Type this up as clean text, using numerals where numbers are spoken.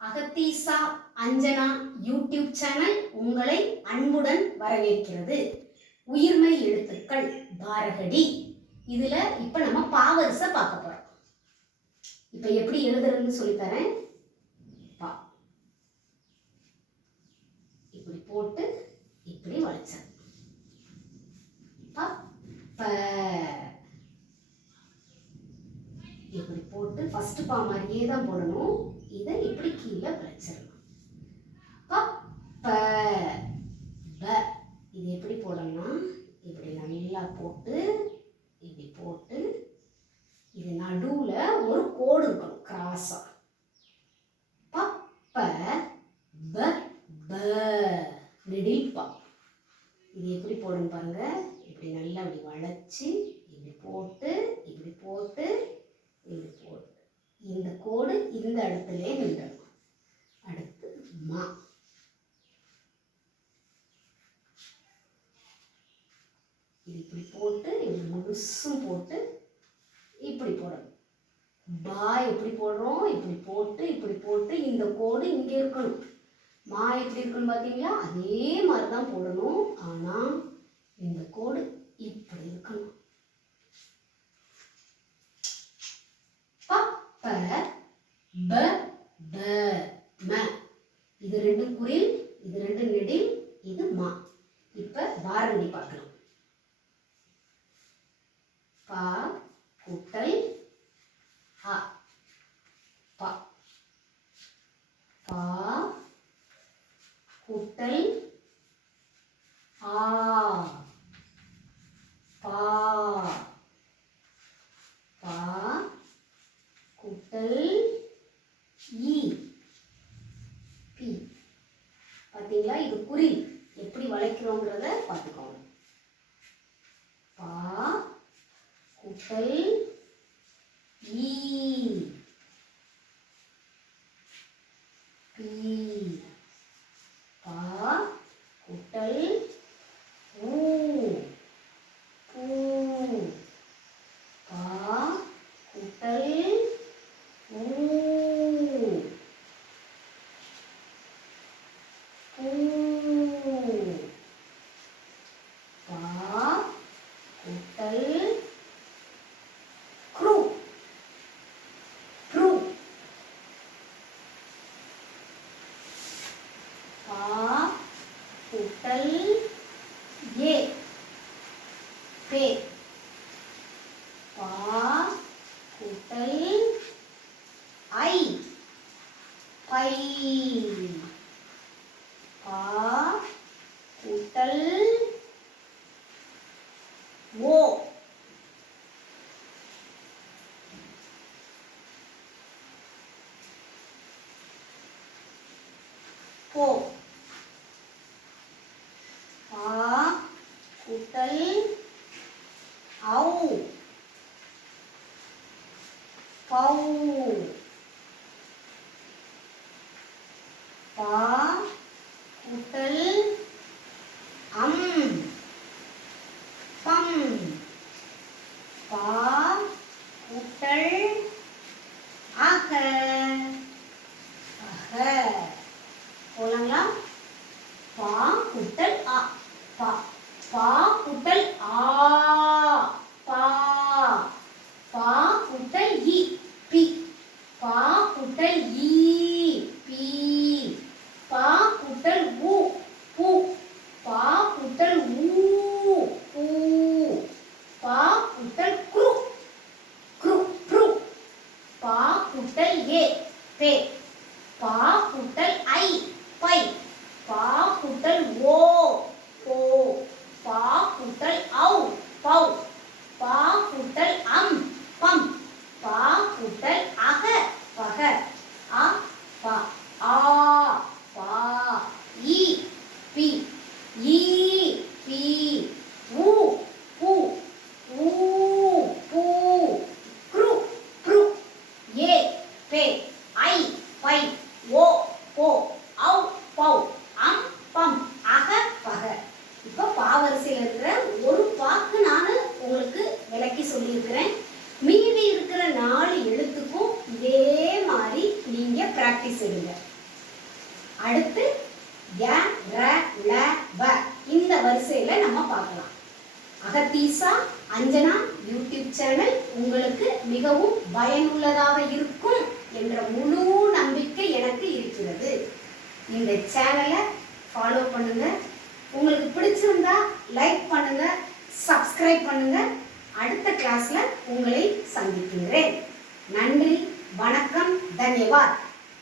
அகத்தீசா Anjana YouTube channel உங்களை அன்புடன் வரவேற்கிறது. உயிர்மை எழுத்துக்கள் பாரகடி. இதுல இப்ப நம்ம பாவரிசை பார்க்க போறோம். இப்ப எப்படி எழுதுறதுன்னு சொல்லித்தரேன். பா இப்படி போட்டு இப்படி வளைச்ச இப்படி போட்டு ஃபர்ஸ்ட் பா மாதிரியே தான் போடணும். இதை இப்படி கீழே வளைச்சிடலாம். இது எப்படி போடணும்னா இப்படி நல்லா போட்டு இப்படி போட்டு இது நடுவுல ஒரு கோடு இருக்கணும் கிராஸா. நெடில்பா. இது எப்படி போடணும் பாருங்க. இப்படி நல்லா இப்படி வளைச்சு இப்படி போட்டு இப்படி போட்டு இப்படி போட்டு இந்த கோடு இந்த இடத்துலயே நின்றணும். அடுத்து மா. இது இப்படி போட்டு இப்படி முழுசும் போட்டு இப்படி போடணும். பா எப்படி போடுறோம், இப்படி போட்டு இப்படி போட்டு இந்த கோடு இங்கே இருக்கணும். மா எப்படி இருக்குன்னு பார்த்தீங்களா, அதே மாதிரி தான் போடணும். ஆனால் இந்த கோடு இப்படி இருக்கணும். இது ரெண்டு குறில், இது ரெண்டு நெடில், இது மா. இப்ப பாரதி பார்க்கலாம். பா கூட்டல் ஆ. பா பா கூட்டல் ஆ. பா பா கூட்டல் ஈ. பி. பார்த்தீங்களா, இது குறில் எப்படி வளைக்கிறோங்கிறத பார்த்துக்கோங்க. பா கூட்டல் ஈ. பி. பா கூட்டல் ஊ. பூ. பா கூட்டல் ஊ. பூ. பா கூட்டல் க்ரு. ப்ரு. பா கூட்டல் ஏ. பே. பா கூட்டல் ஐ. பை. பா கூட்டல் ஓ. போ. பா கூட்டல் ஔ. பௌ. பா கூட்டல் அம். பம். பா கூட்டல் அக. அக. போலாங்களா? பா கூட்டல் ஆ. பா பா கூட்டல் ஆ. பா பா கூட்டல் ஈ. பி. பா கூட்டல் ஈ. பி. பா கூட்டல் ஊ. பூ. பா கூட்டல் ஊ. பூ. பா கூட்டல் க்ரு. க்ரு. ப்ரு. பா கூட்டல் ஏ. பே. பா கூட்டல் ஐ. பை. பா கூட்டல் ஓ. போ. பா கூட்டல் ஔ. பௌ. பா கூட்டல் அம். பம். பா கூட்டல் அக. பக. ஆ. பா. ஆ. பா. ஈ. பி. ஈ. பி. ஊ. பூ. ஊ. பூ. க்ரு. ப்ரு. ஏ. பே. ஐ. பை. ஓ. போ. ஔ. பௌ. அம். பம். அக. பக. இப்போ பாவரிசையில் இருக்கிற ஒரு பாக்கு நான் உங்களுக்கு விளக்கி சொல்லியிருக்கிறேன். மீதி இருக்கிற 4 எழுத்துக்கும் இதே மாதிரி நீங்க வரிசையில. அடுத்து ய ர ல வ இந்த வரிசையில நம்ம பார்க்கலாம். அகத்தீசா அஞ்சனா யூடியூப் சேனல் உங்களுக்கு மிகவும் பயனுள்ளதாக இருக்கும் என்ற முழு நம்பிக்கை எனக்கு இருக்கிறது. இந்த சேனலை ஃபாலோ பண்ணுங்க. உங்களுக்கு பிடிச்சிருந்தா லைக் பண்ணுங்க, சப்ஸ்கிரைப் பண்ணுங்க. அடுத்த கிளாஸ்ல உங்களை சந்திக்கிறேன். நன்றி, வணக்கம், தன்யவாத்.